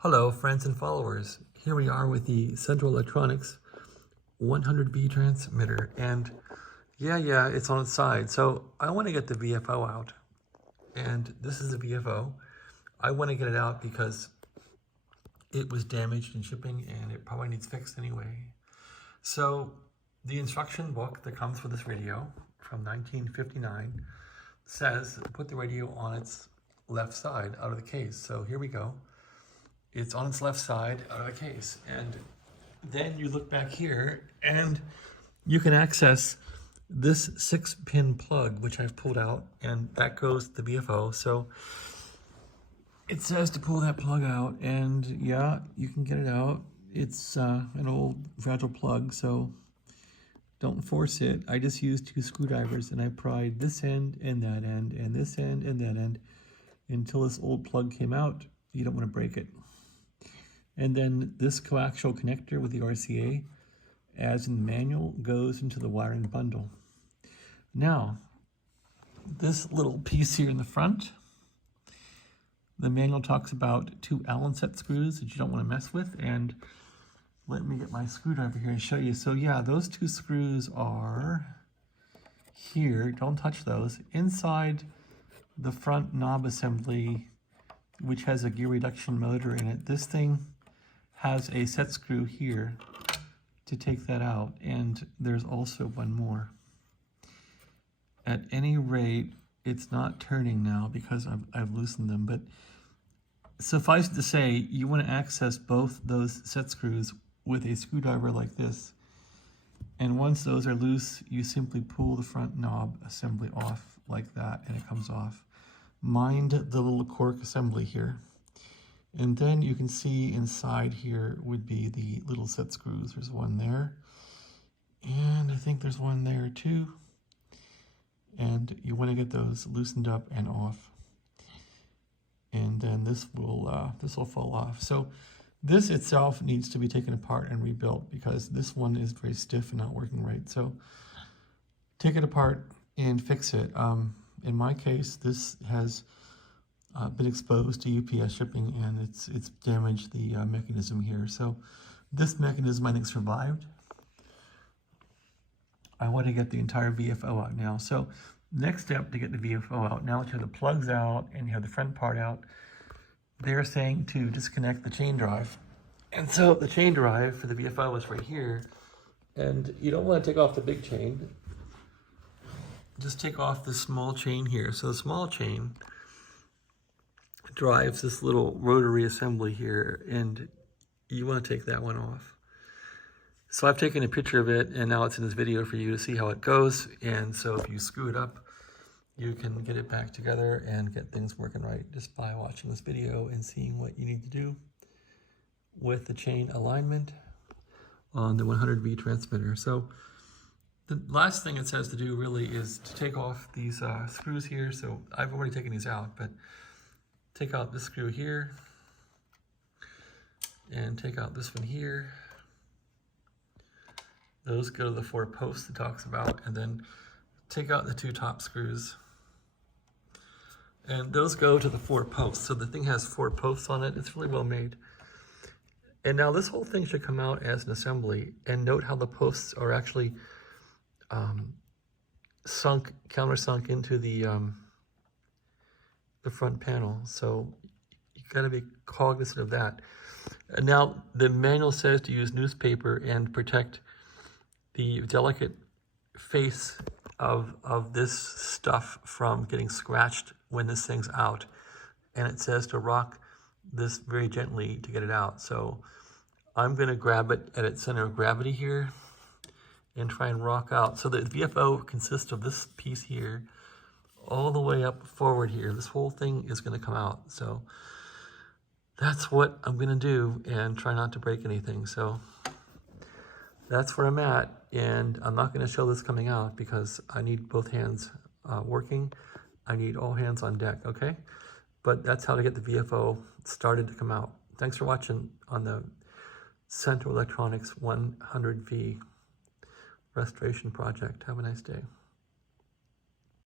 Hello, friends and followers. Here we are with the Central Electronics 100V transmitter, and yeah, it's on its side. So I want to get the VFO out, and this is the VFO. I want to get it out because it was damaged in shipping, and it probably needs fixed anyway. So the instruction book that comes with this radio from 1959 says put the radio on its left side out of the case. So here we go. It's on its left side out of the case. And then you look back here and you can access this 6-pin plug, which I've pulled out, and that goes to the VFO. So it says to pull that plug out, and yeah, you can get it out. It's an old fragile plug, so don't force it. I just used 2 screwdrivers and I pried this end and that end and this end and that end until this old plug came out. You don't want to break it. And then this coaxial connector with the RCA, as in the manual, goes into the wiring bundle. Now, this little piece here in the front, the manual talks about 2 Allen set screws that you don't want to mess with. And let me get my screwdriver here and show you. So yeah, those 2 screws are here. Don't touch those. Inside the front knob assembly, which has a gear reduction motor in it, this thing has a set screw here to take that out, and there's also one more. At any rate, it's not turning now because I've loosened them, but suffice it to say, you want to access both those set screws with a screwdriver like this, and once those are loose, you simply pull the front knob assembly off like that, and it comes off. Mind the little cork assembly here. And then you can see inside here would be the little set screws. There's one there, and I think there's one there too. And you want to get those loosened up and off. And then this will fall off. So this itself needs to be taken apart and rebuilt because this one is very stiff and not working right. So take it apart and fix it. In my case, this has been exposed to UPS shipping, and it's damaged the mechanism here. So this mechanism I think survived. I want to get the entire VFO out now. So next step to get the VFO out, now that you have the plugs out and you have the front part out, they're saying to disconnect the chain drive. And so the chain drive for the VFO is right here, and you don't want to take off the big chain. Just take off the small chain here. So the small chain drives this little rotary assembly here, and you want to take that one off. So I've taken a picture of it, and now it's in this video for you to see how it goes. And so if you screw it up, you can get it back together and get things working right just by watching this video and seeing what you need to do with the chain alignment on the 100V transmitter. So the last thing it says to do really is to take off these screws here. So I've already taken these out, but take out this screw here and take out this one here. Those go to the 4 posts it talks about, and then take out the 2 top screws. And those go to the 4 posts. So the thing has 4 posts on it. It's really well made. And now this whole thing should come out as an assembly. And note how the posts are actually countersunk into the front panel. So you got to be cognizant of that. And now the manual says to use newspaper and protect the delicate face of this stuff from getting scratched when this thing's out. And it says to rock this very gently to get it out. So I'm going to grab it at its center of gravity here and try and rock out. So the VFO consists of this piece here all the way up forward here. This whole thing is going to come out. So that's what I'm going to do, and try not to break anything. So that's where I'm at, and I'm not going to show this coming out because I need both hands working. I need all hands on deck, okay? But that's how to get the VFO started to come out. Thanks for watching on the Central Electronics 100V restoration project. Have a nice day.